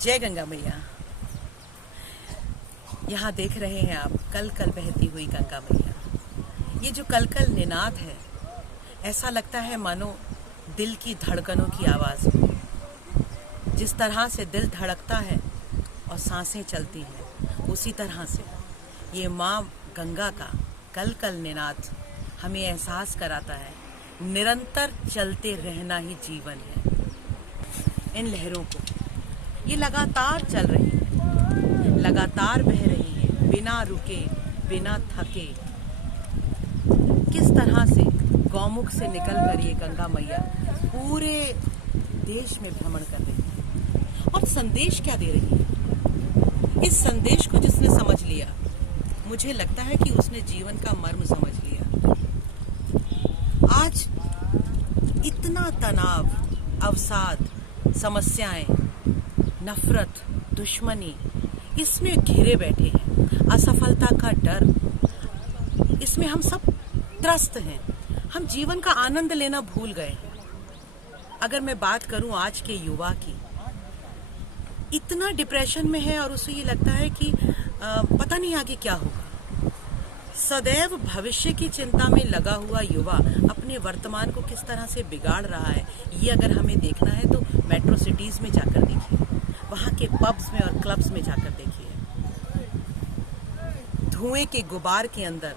जय गंगा मैया। यहाँ देख रहे हैं आप कल कल बहती हुई गंगा मैया। ये जो कल कल निनाद है, ऐसा लगता है मानो दिल की धड़कनों की आवाज़ हो। जिस तरह से दिल धड़कता है और सांसें चलती हैं, उसी तरह से ये माँ गंगा का कल कल निनाद हमें एहसास कराता है निरंतर चलते रहना ही जीवन है। इन लहरों को ये लगातार चल रही है, लगातार बह रही है, बिना रुके बिना थके। किस तरह से गौमुख से निकलकर ये गंगा मैया पूरे देश में भ्रमण कर रही है और संदेश क्या दे रही है। इस संदेश को जिसने समझ लिया, मुझे लगता है कि उसने जीवन का मर्म समझ लिया। आज इतना तनाव, अवसाद, समस्याएं, नफरत, दुश्मनी इसमें घिरे बैठे हैं, असफलता का डर, इसमें हम सब त्रस्त हैं। हम जीवन का आनंद लेना भूल गए हैं। अगर मैं बात करूं आज के युवा की, इतना डिप्रेशन में है और उसे ये लगता है कि पता नहीं आगे क्या होगा। सदैव भविष्य की चिंता में लगा हुआ युवा अपने वर्तमान को किस तरह से बिगाड़ रहा है, ये अगर हमें देखना है तो मेट्रो सिटीज में जाकर देखिए, वहाँ के पब्स में और क्लब्स में जाकर देखिए। धुएं के गुबार के अंदर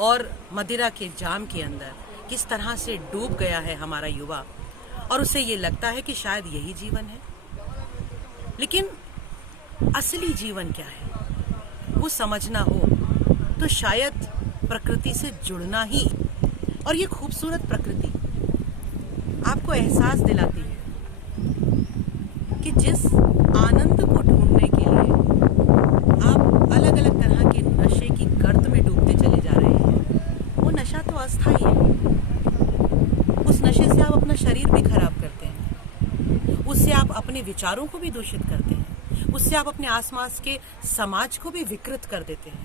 और मदिरा के जाम के अंदर किस तरह से डूब गया है हमारा युवा, और उसे ये लगता है कि शायद यही जीवन है। लेकिन असली जीवन क्या है वो समझना हो तो शायद प्रकृति से जुड़ना ही, और ये खूबसूरत प्रकृति आपको एहसास दिलाती है कि जिस आनंद को ढूंढने के लिए आप अलग अलग तरह के नशे की गर्त में डूबते चले जा रहे हैं, वो नशा तो अस्थायी है। उस नशे से आप अपना शरीर भी खराब करते हैं, उससे आप अपने विचारों को भी दूषित करते हैं, उससे आप अपने आसपास के समाज को भी विकृत कर देते हैं।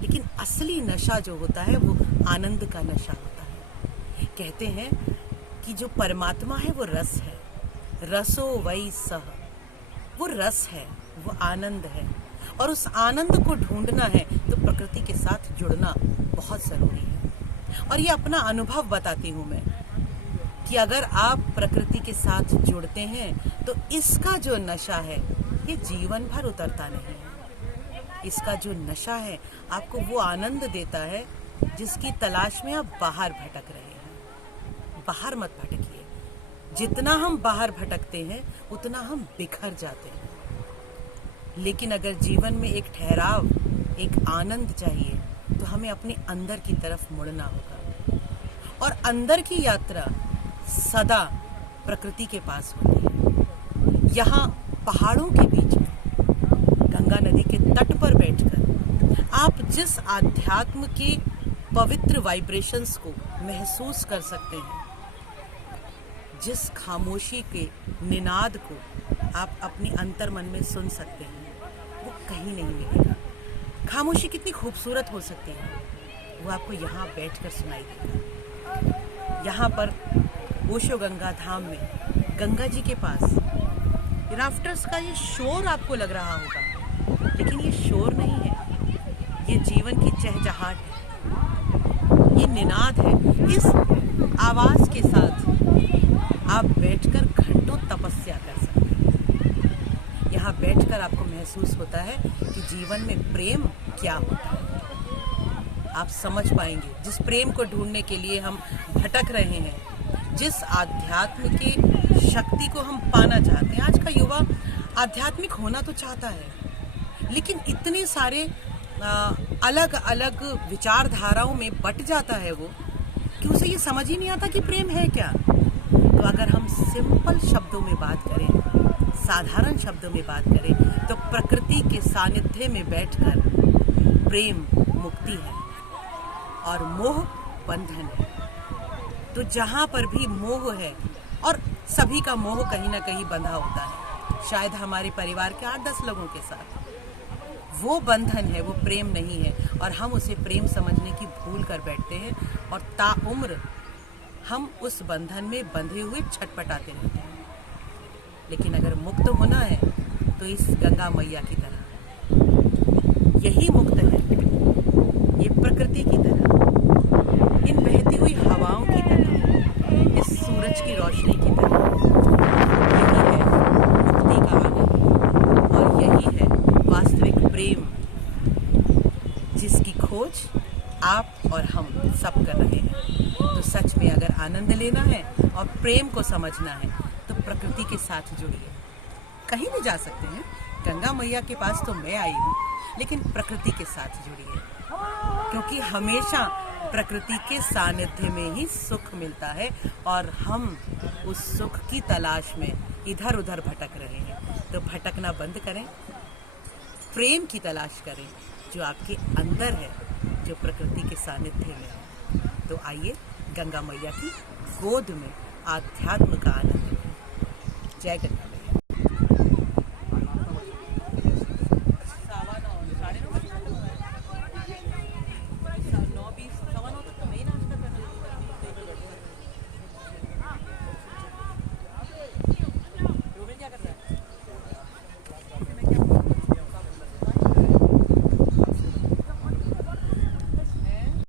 लेकिन असली नशा जो होता है वो आनंद का नशा होता है। कहते हैं कि जो परमात्मा है वो रस है, रसो वही सह, वो रस है, वो आनंद है, और उस आनंद को ढूंढना है तो प्रकृति के साथ जुड़ना बहुत जरूरी है। और ये अपना अनुभव बताती हूँ मैं कि अगर आप प्रकृति के साथ जुड़ते हैं तो इसका जो नशा है ये जीवन भर उतरता नहीं है। इसका जो नशा है आपको वो आनंद देता है जिसकी तलाश में आप बाहर भटक रहे हैं। बाहर मत भटकिए। जितना हम बाहर भटकते हैं उतना हम बिखर जाते हैं। लेकिन अगर जीवन में एक ठहराव, एक आनंद चाहिए तो हमें अपने अंदर की तरफ मुड़ना होगा, और अंदर की यात्रा सदा प्रकृति के पास होती है। यहाँ पहाड़ों के बीच में गंगा नदी के तट पर बैठकर आप जिस आध्यात्म के पवित्र वाइब्रेशंस को महसूस कर सकते हैं, जिस खामोशी के निनाद को आप अपने अंतर मन में सुन सकते हैं, वो कहीं नहीं मिलेगा। खामोशी कितनी खूबसूरत हो सकती है, वो आपको यहाँ बैठकर सुनाई देगा। यहाँ पर ओशो गंगा धाम में गंगा जी के पास राफ्टर्स का ये शोर आपको लग रहा होगा, लेकिन ये शोर नहीं है, ये जीवन की चहचहाट है, ये निनाद है। इस आवाज के साथ आप बैठकर घंटों तपस्या कर सकते हैं। यहाँ बैठकर आपको महसूस होता है कि जीवन में प्रेम क्या होता है। आप समझ पाएंगे जिस प्रेम को ढूंढने के लिए हम भटक रहे हैं, जिस आध्यात्म की शक्ति को हम पाना चाहते हैं। आज का युवा आध्यात्मिक होना तो चाहता है, लेकिन इतने सारे अलग अलग विचारधाराओं में बट जाता है वो कि उसे ये समझ ही नहीं आता कि प्रेम है क्या। तो अगर हम सिंपल शब्दों में बात करें, साधारण शब्दों में बात करें, तो प्रकृति के सानिध्य में बैठकर प्रेम मुक्ति है और मोह बंधन है। तो जहाँ पर भी मोह है, और सभी का मोह कहीं ना कहीं बंधा होता है, शायद हमारे परिवार के 8-10 लोगों के साथ, वो बंधन है, वो प्रेम नहीं है, और हम उसे प्रेम समझने की भूल कर बैठते हैं और ताउम्र हम उस बंधन में बंधे हुए छटपटाते रहते हैं। लेकिन अगर मुक्त होना है तो इस गंगा मैया की तरह यही मुक्त है, ये प्रकृति की तरह, इन बहती हुई हवाओं की तरह, इस सूरज की रोशनी की तरह। यही है मुक्ति का आनंद और यही है वास्तविक प्रेम, जिसकी खोज आप और हम सब कर रहे हैं। तो सच में अगर आनंद लेना है और प्रेम को समझना है तो प्रकृति के साथ जुड़िए। कहीं भी जा सकते हैं, गंगा मैया के पास तो मैं आई हूँ, लेकिन प्रकृति के साथ जुड़िए, क्योंकि हमेशा प्रकृति के सानिध्य में ही सुख मिलता है और हम उस सुख की तलाश में इधर उधर भटक रहे हैं। तो भटकना बंद करें, प्रेम की तलाश करें जो आपके अंदर है, जो प्रकृति के सानिध्य में है। तो आइए गंगा मैया की गोद में आध्यात्म का आनंद लें। जय गंगा।